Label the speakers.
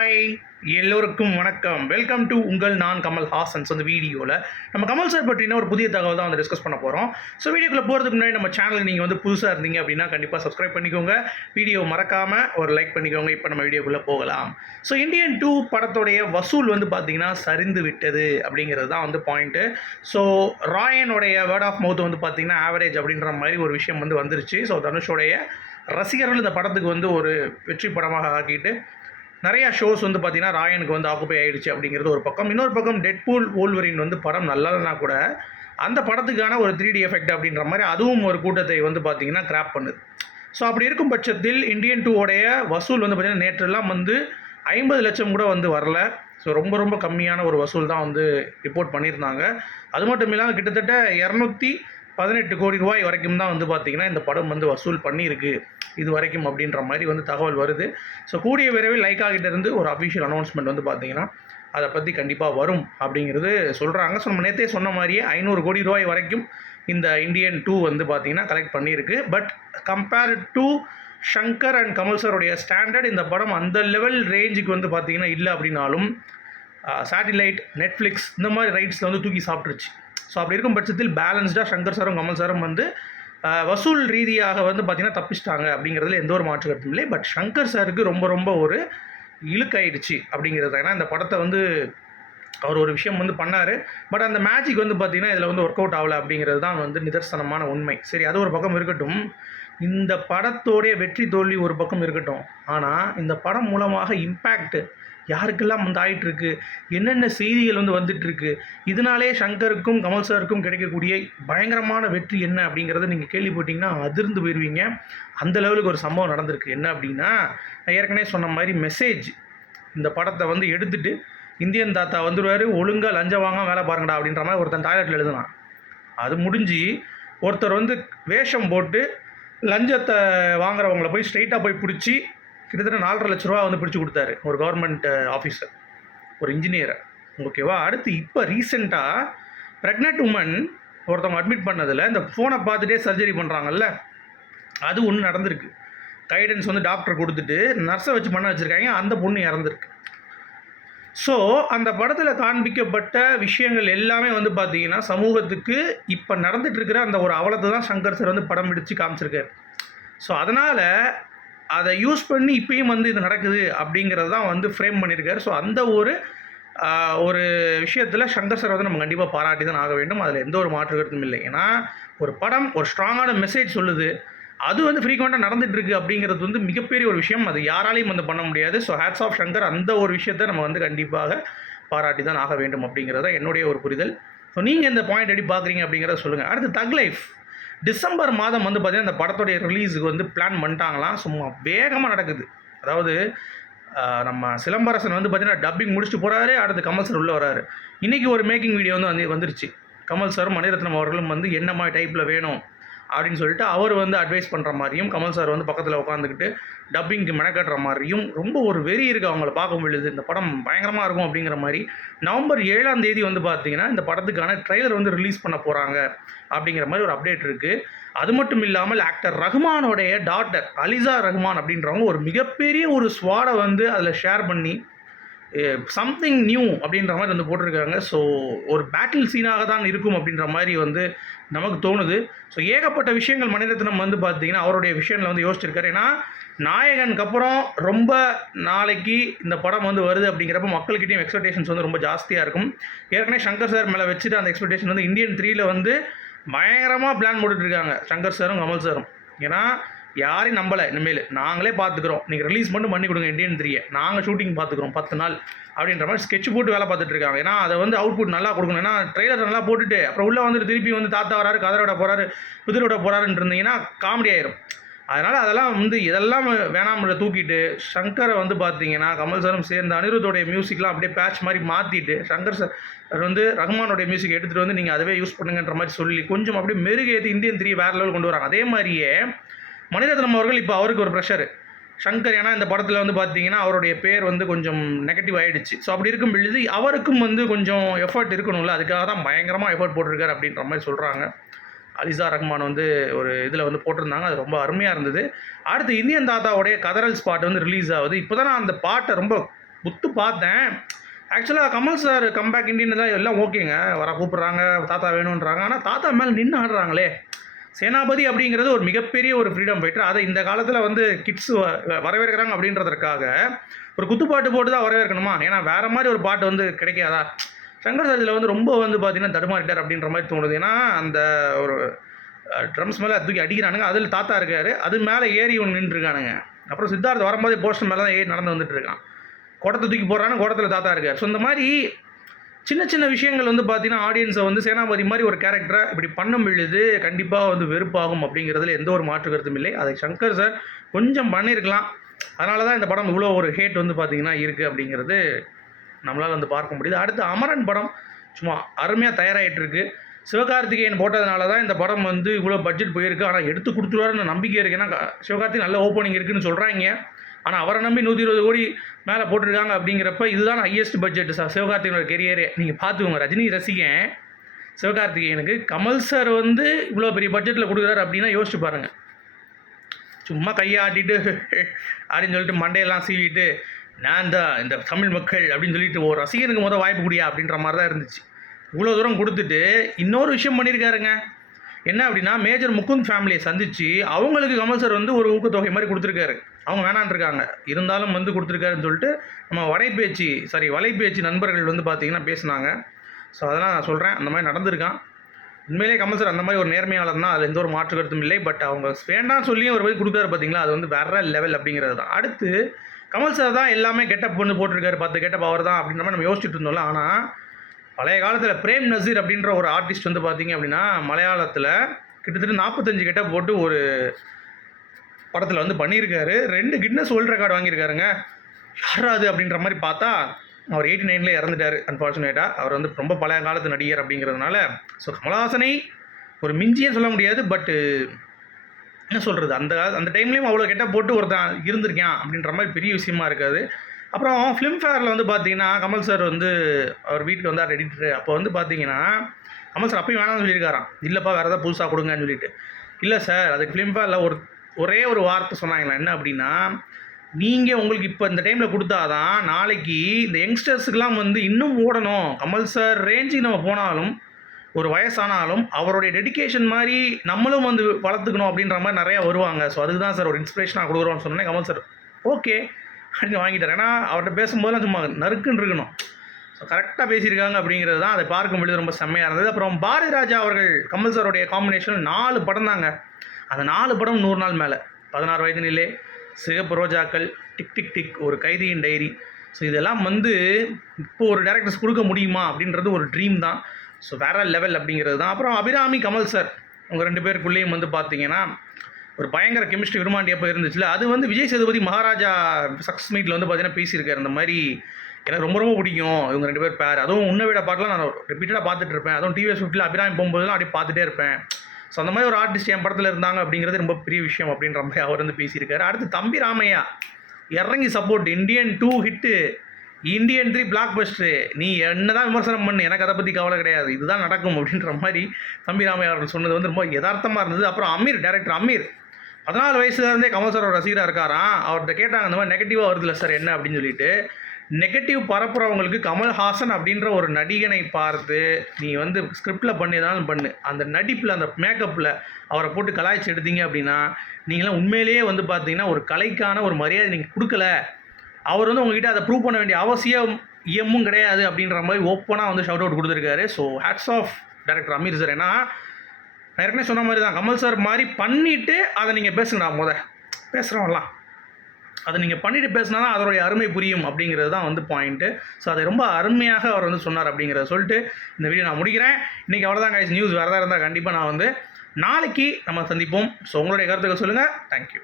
Speaker 1: Hi எல்லோருக்கும் வணக்கம். Welcome to உங்கள் நான் கமல் ஹாசன்ஸ் அந்த வீடியோவில் நம்ம கமல் சார் பற்றின ஒரு புதிய தகவல் தான் வந்து டிஸ்கஸ் பண்ண போகிறோம் ஸோ வீடியோக்குள்ளே போகிறதுக்கு முன்னாடி நம்ம சேனல் நீங்கள் வந்து புதுசாக இருந்தீங்க அப்படின்னா கண்டிப்பாக சப்ஸ்கிரைப் பண்ணிக்கோங்க. வீடியோ மறக்காமல் ஒரு லைக் பண்ணிக்கோங்க. இப்போ நம்ம வீடியோக்குள்ளே போகலாம். ஸோ இந்தியன் டூ படத்துடைய வசூல் வந்து பார்த்திங்கன்னா சரிந்து விட்டது அப்படிங்கிறது தான் வந்து பாயிண்ட்டு ஸோ ராயனுடைய வேர்ட் ஆஃப் மவுத் வந்து பார்த்திங்கன்னா ஆவரேஜ் அப்படின்ற மாதிரி ஒரு விஷயம் வந்து வந்துருச்சு. ஸோ தனுஷோடைய ரசிகர்கள் இந்த படத்துக்கு வந்து ஒரு வெற்றி படமாக ஆக்கிட்டு நிறையா ஷோஸ் வந்து பார்த்தீங்கன்னா ராயனுக்கு வந்து ஆக்குப்பை ஆகிடுச்சு அப்படிங்கிறது ஒரு பக்கம். இன்னொரு பக்கம் டெட்பூல் ஓல்வரின் வந்து படம் நல்லதுன்னா கூட அந்த படத்துக்கான ஒரு த்ரீ டி எஃபெக்ட் அப்படின்ற மாதிரி அதுவும் ஒரு கூட்டத்தை வந்து பார்த்தீங்கன்னா கிராப் பண்ணுது. ஸோ அப்படி இருக்கும் பட்சத்தில் இந்தியன் டூவோடைய வசூல் வந்து பார்த்தீங்கன்னா நேற்றெல்லாம் வந்து ஐம்பது லட்சம் கூட வந்து வரல. ஸோ ரொம்ப ரொம்ப கம்மியான ஒரு வசூல் தான் வந்து ரிப்போர்ட் பண்ணியிருந்தாங்க. அது மட்டும் இல்லாமல் கிட்டத்தட்ட இரநூத்தி பதினெட்டு கோடி ரூபாய் வரைக்கும் தான் வந்து பார்த்திங்கன்னா இந்த படம் வந்து வசூல் பண்ணியிருக்கு. இது வரைக்கும் அப்படின்ற மாதிரி வந்து தகவல் வருது. ஸோ கூடிய விரைவில் லைக்கா இருந்து ஒரு அஃபிஷியல் அனௌன்ஸ்மெண்ட் வந்து பார்த்திங்கன்னா அதை பற்றி கண்டிப்பாக வரும் அப்படிங்கிறது சொல்கிறாங்க ஸோ நம்ம நேற்றே சொன்ன மாதிரியே ஐநூறு கோடி ரூபாய் வரைக்கும் இந்த இந்தியன் டூ வந்து பார்த்திங்கன்னா கலெக்ட் பண்ணியிருக்கு. But compared to Shankar and Kamal சாருடைய ஸ்டாண்டர்ட் இந்த படம் அந்த லெவல் ரேஞ்சுக்கு வந்து பார்த்திங்கன்னா இல்லை அப்படின்னாலும் சேட்டிலைட் நெட்ஃப்ளிக்ஸ் இந்த மாதிரி ரைட்ஸில் வந்து தூக்கி சாப்பிட்ருச்சு ஸோ அப்படி இருக்கும் பட்சத்தில் பேலன்ஸ்டாக சங்கர் சாரும் கமல் சாரும் வந்து வசூல் ரீதியாக வந்து பார்த்திங்கன்னா தப்பிச்சிட்டாங்க அப்படிங்கிறதுல எந்த ஒரு மாற்று கருத்தும் இல்லை. பட் சங்கர் சாருக்கு ரொம்ப ரொம்ப ஒரு இழுக்காயிடுச்சு அப்படிங்கிறது தான். ஏன்னா இந்த படத்தை வந்து அவர் ஒரு விஷயம் வந்து பண்ணார். பட் அந்த மேஜிக் வந்து பார்த்திங்கன்னா இதில் வந்து ஒர்க் அவுட் ஆகலை அப்படிங்கிறது தான் வந்து நிதர்சனமான உண்மை. சரி அது ஒரு பக்கம் இருக்கட்டும். இந்த படத்தோடைய வெற்றி தோல்வி ஒரு பக்கம் இருக்கட்டும். ஆனால் இந்த படம் மூலமாக இம்பேக்ட் யாருக்கெல்லாம் வந்து ஆயிட்டுருக்கு என்னென்ன செய்திகள் வந்து வந்துட்டுருக்கு? இதனாலே சங்கருக்கும் கமல் சாருக்கும் கிடைக்கக்கூடிய பயங்கரமான வெற்றி என்ன அப்படிங்கிறத நீங்கள் கேள்விப்பட்டீங்கன்னா அதிர்ந்து போயிடுவீங்க அந்த லெவலுக்கு ஒரு சம்பவம் நடந்திருக்கு. என்ன அப்படின்னா நான் ஏற்கனவே சொன்ன மாதிரி மெசேஜ். இந்த படத்தை வந்து எடுத்துட்டு இந்தியன் தாத்தா வந்துடுவார் ஒழுங்காக லஞ்சம் வாங்க வேலை பாருங்கடா அப்படின்ற மாதிரி ஒருத்தன் டாய்லெட்டில் எழுதுனான். அது முடிஞ்சு ஒருத்தர் வந்து வேஷம் போட்டு லஞ்சத்தை வாங்குறவங்கள போய் ஸ்ட்ரைட்டாக போய் பிடிச்சி கிட்டத்தட்ட நாலரை லட்ச ரூபா வந்து பிடிச்சி கொடுத்தாரு ஒரு கவர்மெண்ட் ஆஃபீஸர் ஒரு இன்ஜினியரை ஓகேவா அடுத்து இப்போ ரீசெண்டாக ப்ரெக்னென்ட் உமன் ஒருத்தவங்க அட்மிட் பண்ணதில் இந்த ஃபோனை பார்த்துட்டே சர்ஜரி பண்ணுறாங்கல்ல அது ஒன்று நடந்திருக்கு. கைடன்ஸ் வந்து டாக்டர் கொடுத்துட்டு நர்ஸை வச்சு பண்ண வச்சுருக்காங்க அந்த பொண்ணு இறந்துருக்கு. ஸோ அந்த படத்தில் காண்பிக்கப்பட்ட விஷயங்கள் எல்லாமே வந்து பார்த்திங்கன்னா சமூகத்துக்கு இப்போ நடந்துகிட்ருக்கிற இருக்கிற அந்த ஒரு அவலத்தை தான் சங்கர் சார் வந்து படம் பிடிச்சு காமிச்சிருக்காரு. ஸோ அதனால் அதை யூஸ் பண்ணி இப்பயும் வந்து இது நடக்குது அப்படிங்கிறது தான் வந்து ஃப்ரேம் பண்ணியிருக்காரு. ஸோ அந்த ஒரு ஒரு விஷயத்தில் சங்கர் சார் வந்து நம்ம கண்டிப்பாக பாராட்டி தான் ஆக வேண்டும். அதில் எந்த ஒரு மாற்று கருத்தும் இல்லை. ஏன்னா ஒரு படம் ஒரு ஸ்ட்ராங்கான மெசேஜ் சொல்லுது. அது வந்து ஃப்ரீக்வெண்ட்டாக நடந்துகிட்ருக்கு அப்படிங்கிறது வந்து மிகப்பெரிய ஒரு விஷயம். அது யாராலையும் வந்து பண்ண முடியாது. So hats off Shankar. அந்த ஒரு விஷயத்தை நம்ம வந்து கண்டிப்பாக பாராட்டி தான் ஆக வேண்டும் அப்படிங்கிறது தான் என்னுடைய ஒரு புரிதல். ஸோ நீங்கள் இந்த பாயிண்ட் எப்படி பார்க்குறீங்க அப்படிங்கிறத சொல்லுங்கள் அடுத்து தக் லைஃப் டிசம்பர் மாதம் வந்து பார்த்தீங்கன்னா இந்த படத்துடைய ரிலீஸுக்கு வந்து பிளான் பண்ணிட்டாங்களாம். சும்மா வேகமாக நடக்குது. அதாவது நம்ம சிலம்பரசன் வந்து பார்த்தீங்கன்னா டப்பிங் முடிச்சுட்டு போகிறாரு அடுத்து கமல் சார் உள்ளே வராரு. இன்றைக்கி ஒரு மேக்கிங் வீடியோ வந்து வந்து வந்துருச்சு. கமல் சாரும் மணிரத்னம் அவர்களும் வந்து என்ன மாதிரி டைப்பில் வேணும்? அப்படின்னு சொல்லிட்டு அவர் வந்து அட்வைஸ் பண்ணுற மாதிரியும் கமல் சார் வந்து பக்கத்தில் உட்காந்துக்கிட்டு டப்பிங்க்கு மெனக்கட்டுற மாதிரியும் ரொம்ப ஒரு வெறி இருக்குது அவங்கள பார்க்க பொழுது. இந்த படம் பயங்கரமாக இருக்கும் அப்படிங்கிற மாதிரி நவம்பர் ஏழாம் தேதி வந்து பார்த்தீங்கன்னா இந்த படத்துக்கான ட்ரெய்லர் வந்து ரிலீஸ் பண்ண போகிறாங்க அப்படிங்கிற மாதிரி ஒரு அப்டேட் இருக்குது அது மட்டும் இல்லாமல் ஆக்டர் ரஹ்மானோடைய டாட்டர் அலிசா ரஹ்மான் அப்படின்றவங்க ஒரு மிகப்பெரிய ஒரு ஸ்வாடை வந்து அதில் ஷேர் பண்ணி சம்திங் நியூ அப்படின்ற மாதிரி வந்து போட்டிருக்காங்க. ஸோ ஒரு பேட்டில் சீனாக தான் இருக்கும் அப்படின்ற மாதிரி வந்து நமக்கு தோணுது. ஸோ ஏகப்பட்ட விஷயங்கள் மணிரத்னம் வந்து பார்த்தீங்கன்னா அவருடைய விஷயங்கள் வந்து யோசிச்சிருக்காரு. ஏன்னா நாயகனுக்கு அப்புறம் ரொம்ப நாளைக்கு இந்த படம் வந்து வருது அப்படிங்கிறப்ப மக்கள்கிட்டையும் எக்ஸ்பெக்டேஷன்ஸ் வந்து ரொம்ப ஜாஸ்தியாக இருக்கும். ஏற்கனவே சங்கர் சார் மேலே வச்சுட்டு அந்த எக்ஸ்பெக்டேஷன் வந்து இந்தியன் த்ரீயில் வந்து பயங்கரமாக பிளான் போட்டுட்ருக்காங்க சங்கர் சாரும் கமல் சாரும். ஏன்னா யாரையும் நம்பலை இனிமேல். நாங்களே பார்த்துக்குறோம் நீங்கள் ரிலீஸ் மட்டும் பண்ணி கொடுங்க இந்தியன் த்ரீயை நாங்கள் ஷூட்டிங் பார்த்துக்குறோம் பத்து நாள் அப்படின்ற மாதிரி ஸ்கெட்ச் போட்டு வேலை பார்த்துட்டு இருக்காங்க. ஏன்னா அதை வந்து அவுட்புட் நல்லா கொடுக்கணும். ஏன்னா ட்ரெய்லர் நல்லா போட்டுட்டு அப்புறம் உள்ளே வந்துட்டு திருப்பி வந்து தாத்தா வராரு கதரை விட போகிறாரு புதிரோட விட போகிறாருன்னு இருந்தீங்கன்னா காமெடி ஆயிரும். அதனால் அதெல்லாம் வந்து இதெல்லாம் வேணாம்ல தூக்கிட்டு சங்கரை வந்து பார்த்தீங்கன்னா கமல் சாரும் சேர்ந்த அனிருத்தோடைய மியூசிக்லாம் அப்படியே பேட்ச் மாதிரி மாற்றிட்டு சங்கர் சார் வந்து ரஹ்மானோடைய மியூசிக் எடுத்துகிட்டு வந்து நீங்கள் அதுவே யூஸ் பண்ணுங்கன்ற மாதிரி சொல்லி கொஞ்சம் அப்படியே மெருகேற்றி இந்தியன் த்ரீ வேறு லெவல் கொண்டு வராங்க. அதே மாதிரியே மணிரத்னம் அவர்கள் இப்போ அவருக்கு ஒரு ப்ரெஷர் சங்கர் ஏன்னா இந்த படத்தில் வந்து பார்த்தீங்கன்னா அவருடைய பேர் வந்து கொஞ்சம் நெகட்டிவ் ஆகிடுச்சு ஸோ அப்படி இருக்கும் பொழுது அவருக்கும் வந்து கொஞ்சம் எஃபர்ட் இருக்கணும்ல. அதுக்காக தான் பயங்கரமாக எஃபர்ட் போட்டிருக்காரு அப்படின்ற மாதிரி சொல்கிறாங்க அலிசா ரஹ்மான் வந்து ஒரு இதில் வந்து போட்டிருந்தாங்க. அது ரொம்ப அருமையாக இருந்தது. அடுத்து இந்தியன் தாத்தாவுடைய கதறல் ஸ்பாட் வந்து ரிலீஸ் ஆகுது. இப்போ தான் அந்த பாட்டை ரொம்ப புத்து பார்த்தேன். ஆக்சுவலாக கமல் சார் கம்பேக் இண்டியன் தான் எல்லாம் ஓகேங்க வர கூப்பிட்றாங்க தாத்தா வேணுன்றாங்க ஆனால் தாத்தா மேலே நின்று ஆடுறாங்களே. சேனாபதி அப்படிங்கிறது ஒரு மிகப்பெரிய ஒரு ஃப்ரீடம் ஃபைட்டர் அதை இந்த காலத்தில் வந்து கிட்ஸ் வரவேற்கிறாங்க அப்படின்றதற்காக ஒரு குத்துப்பாட்டு போட்டு தான் வரவேற்கணுமா? ஏன்னா வேறு மாதிரி ஒரு பாட்டு வந்து கிடைக்காதா? சங்கர் சார் இதில் வந்து ரொம்ப வந்து பார்த்தீங்கன்னா தடுமாறிட்டார் அப்படின்ற மாதிரி தோணுது. ஏன்னா அந்த ஒரு ட்ரம்ஸ் மேலே தூக்கி அடிக்கிறானுங்க. அதில் தாத்தா இருக்கார். அது மேலே ஏறி ஒன்று நின்றுருக்கானுங்க. அப்புறம் சித்தார்த் வரும்போதே போஸ்டர் மேலே தான் ஏறி நடந்து வந்துட்டு இருக்கான். குடத்தை தூக்கி போடுறான்னு குடத்தில் தாத்தா இருக்கார். ஸோ இந்த மாதிரி சின்ன சின்ன விஷயங்கள் வந்து பார்த்தீங்கன்னா ஆடியன்ஸை வந்து சேனாபதி மாதிரி ஒரு கேரக்டரை இப்படி பண்ணும் பொழுது கண்டிப்பாக வந்து வெறுப்பாகும் அப்படிங்கிறதுல எந்த ஒரு மாற்று கருத்தும் இல்லை. அதை சங்கர் சார் கொஞ்சம் பண்ணியிருக்கலாம் அதனால தான் இந்த படம் இவ்வளோ ஒரு ஹேட் வந்து பார்த்தீங்கன்னா இருக்குது அப்படிங்கிறது நம்மளால் வந்து பார்க்க முடியுது. அடுத்து அமரன் படம் சும்மா அருமையாக தயாராகிட்டு இருக்குது சிவகார்த்திகேயன் போட்டதுனால தான் இந்த படம் வந்து இவ்வளோ பட்ஜெட் போயிருக்கு. ஆனால் எடுத்து கொடுத்துருவாருன்னு நம்பிக்கை இருக்குது ஏன்னா சிவகார்த்திகேயன் நல்ல ஓப்பனிங் இருக்குதுன்னு சொல்கிறாங்க ஆனால் அவரை நம்பி நூற்றி இருபது கோடி மேலே போட்டிருக்காங்க அப்படிங்கிறப்ப இதுதான் ஹையஸ்ட் பட்ஜெட் சார் சிவகார்த்திகனோட கெரியரே நீங்கள் பார்த்துக்கோங்க ரஜினி ரசிகன் சிவகார்த்திகேயனுக்கு கமல் சார் வந்து இவ்வளோ பெரிய பட்ஜெட்டில் கொடுக்குறாரு அப்படின்னா யோசிச்சு பாருங்கள் சும்மா கையை ஆட்டிட்டு அப்படின்னு சொல்லிட்டு மண்டையெல்லாம் சீவிட்டு நான் தான் இந்த தமிழ் மக்கள் அப்படின்னு சொல்லிட்டு ஒரு ரசிகனுக்கு முதல் வாய்ப்பு குடியா? அப்படின்ற மாதிரி தான் இருந்துச்சு. இவ்வளோ தூரம் கொடுத்துட்டு இன்னொரு விஷயம் பண்ணியிருக்காருங்க. என்ன அப்படின்னா மேஜர் முகுந்த் ஃபேமிலியை சந்தித்து அவங்களுக்கு கமல் சார் வந்து ஒரு ஊக்கத்தொகை மாதிரி கொடுத்துருக்காரு. அவங்க வேணான்னு இருக்காங்க. இருந்தாலும் வந்து கொடுத்துருக்காருன்னு சொல்லிட்டு நம்ம வலைபேச்சு சாரி வலைபேச்சு நண்பர்கள் வந்து பார்த்திங்கன்னா பேசுனாங்க. ஸோ அதெல்லாம் நான் சொல்கிறேன் அந்த மாதிரி நடந்திருக்கான். உண்மையிலே கமல் சார் அந்த மாதிரி ஒரு நேர்மையாளர் தான். அதில் எந்த ஒரு மாற்று கருத்தும் இல்லை. பட் அவங்க வேண்டாம் சொல்லியும் ஒரு போய் கொடுக்குறாரு பார்த்தீங்களா அது வந்து வேற லெவல் அப்படிங்கிறது தான். அடுத்து கமல் சார் தான் எல்லாமே கெட்டப் பொண்ணு போட்டிருக்காரு. பத்து கெட்டப் அவர் தான் அப்படின்ற மாதிரி நம்ம யோசிச்சுட்டு இருந்தோம்ல. ஆனால் பழைய காலத்தில் பிரேம் நசீர் அப்படின்ற ஒரு ஆர்டிஸ்ட் வந்து பார்த்தீங்க அப்படின்னா மலையாளத்தில் கிட்டத்தட்ட நாற்பத்தஞ்சு கிட்ட போட்டு ஒரு படத்தில் வந்து பண்ணியிருக்காரு. ரெண்டு கிட்னஸ் வேர்ல்ட் ரெக்கார்டு வாங்கியிருக்காருங்க. யாரா அது அப்படின்ற மாதிரி பார்த்தா அவர் எயிட்டி நைனில் இறந்துட்டார் அன்ஃபார்ச்சுனேட்டாக அவர் வந்து ரொம்ப பழைய காலத்து நடிகர் அப்படிங்கிறதுனால. ஸோ கமலஹாசனை ஒரு மிஞ்சியே சொல்ல முடியாது பட்டு என்ன சொல்கிறது அந்த கால- அந்த டைம்லேயும் அவ்வளோ கெட்ட போட்டு ஒருத்தன் இருந்திருக்கான் அப்படின்ற மாதிரி பெரிய விஷயமா இருக்காது. அப்புறம் ஃபிலிம்ஃபேரில் வந்து பார்த்தீங்கன்னா கமல் சார் வந்து அவர் வீட்டுக்கு வந்தார் எடிட்டர் அப்போ வந்து பார்த்தீங்கன்னா கமல் சார் அப்பயும் வேணாம்னு சொல்லியிருக்காராம். இல்லைப்பா வேறு ஏதாவது புதுசாக கொடுங்கன்னு சொல்லிட்டு. இல்லை சார் அதுக்கு ஃபிலிம்ஃபேரில் ஒரு ஒரே ஒரு வார்த்தை சொன்னாங்களா என்ன அப்படின்னா நீங்கள் உங்களுக்கு இப்போ இந்த டைமில் கொடுத்தாதான் நாளைக்கு இந்த யங்ஸ்டர்ஸுக்கெலாம் வந்து இன்னும் ஓடணும். கமல் சார் ரேஞ்சுக்கு நம்ம போனாலும் ஒரு வயசானாலும் அவருடைய டெடிகேஷன் மாதிரி நம்மளும் வந்து வளர்த்துக்கணும் அப்படின்ற மாதிரி நிறையா வருவாங்க. ஸோ அதுக்கு தான் சார் ஒரு இன்ஸ்பிரேஷனாக கொடுக்குறோம்னு சொன்னேன் கமல் சார் ஓகே அப்படின்னு வாங்கிட்டார். ஏன்னா அவர்கிட்ட பேசும்போதெல்லாம் சும்மா நறுக்குன்னு இருக்கணும். ஸோ கரெக்டாக பேசியிருக்காங்க அப்படிங்கிறது தான். அதை பார்க்கும் பொழுது ரொம்ப செம்மையாக இருந்தது. அப்புறம் பாரதி ராஜா அவர்கள் கமல் சாருடைய காம்பினேஷன் நாலு படம் தாங்க. அந்த நாலு படம் நூறு நாள் மேலே. பதினாறு வயதினிலே சிகப்பு ரோஜாக்கள் டிக் டிக் டிக் ஒரு கைதியின் டைரி ஸோ இதெல்லாம் வந்து இப்போ ஒரு டேரக்டர்ஸ் கொடுக்க முடியுமா அப்படின்றது ஒரு ட்ரீம் தான். ஸோ வேற லெவல் அப்படிங்கிறது தான். அப்புறம் அபிராமி கமல் சார் உங்கள் ரெண்டு பேருக்குள்ளேயும் வந்து பார்த்தீங்கன்னா ஒரு பயங்கர கெமிஸ்ட்ரி விரும்பாண்டி அப்போ இருந்துச்சுல அது வந்து விஜய் சேதுபதி மகாராஜா சக்ஸ் மீட்டில் வந்து பார்த்தீங்கன்னா பேசியிருக்காரு. இந்த மாதிரி எனக்கு ரொம்ப ரொம்ப பிடிக்கும். இவங்க ரெண்டு பேர் பேர் அதுவும் உன்னை விட பாட்டெலாம் நான் ரிப்பீட்டடாக பார்த்துட்டு இருப்பேன். அதுவும் டிவிஎஸ் ஃபிஃப்டில் அபிராமி போகும்போதுலாம் அப்படியே பார்த்துட்டே இருப்பேன். ஸோ அந்த மாதிரி ஒரு ஆர்டிஸ்ட் என் படத்தில் இருந்தாங்க அப்படிங்கிறது ரொம்ப பெரிய விஷயம் அப்படின்ற மாதிரி அவர் வந்து பேசியிருக்காரு. அடுத்து தம்பி ராமையா. இறங்கி support Indian two hit Indian three blockbuster நீ என்ன தான் விமர்சனம் பண்ணு. எனக்கு அதை பற்றி கவலை கிடையாது. இதுதான் நடக்கும் அப்படின்ற மாதிரி தம்பி ராமையா அவர்கள் சொன்னது வந்து ரொம்ப யதார்த்தமாக இருந்தது. அப்புறம் அமீர் டேரக்டர் அமீர். பதினாலு வயசுல இருந்தே கமல் சார் ஒரு ரசிகராக இருக்காராம். அவர்கிட்ட கேட்டாங்க இந்த மாதிரி நெகட்டிவாக வருதுல்ல சார் என்ன? அப்படின்னு சொல்லிட்டு. நெகட்டிவ் பரப்புறவங்களுக்கு கமல்ஹாசன் அப்படின்ற ஒரு நடிகனை பார்த்து நீ வந்து ஸ்கிரிப்டில் பண்ணியதாலும் பண்ணு அந்த நடிப்பில் அந்த மேக்கப்பில் அவரை போட்டு கலாய்ச்சி எடுத்தீங்க அப்படின்னா நீங்களாம் உண்மையிலேயே வந்து பார்த்தீங்கன்னா ஒரு கலைக்கான ஒரு மரியாதை நீங்கள் கொடுக்கல. அவர் வந்து உங்ககிட்ட அதை ப்ரூவ் பண்ண வேண்டிய அவசியம் இயமும் கிடையாது அப்படின்ற மாதிரி ஓப்பனாக வந்து ஷவுட் அவுட் கொடுத்துருக்காரு. So hats off director Ameer sir ஏன்னா நான் ஏற்கனவே சொன்ன மாதிரி தான். கமல் சார் மாதிரி பண்ணிவிட்டு அதை நீங்கள் பேசுங்கண்ணா முத. பேசுகிறோம்லாம் அதை நீங்கள் பண்ணிட்டு பேசினா தான் அதோடைய அருமை புரியும் அப்படிங்கிறது தான் வந்து பாயிண்ட்டு ஸோ அதை ரொம்ப அருமையாக அவர் வந்து சொன்னார் அப்படிங்கிறத சொல்லிட்டு இந்த வீடியோ நான் முடிக்கிறேன். இன்றைக்கி அவ்வளோதான் கைஸ் நியூஸ் வேறு இருந்தால் கண்டிப்பாக நான் வந்து நாளைக்கு நம்ம சந்திப்போம். ஸோ உங்களுடைய கருத்துக்கள் சொல்லுங்கள் தேங்க்யூ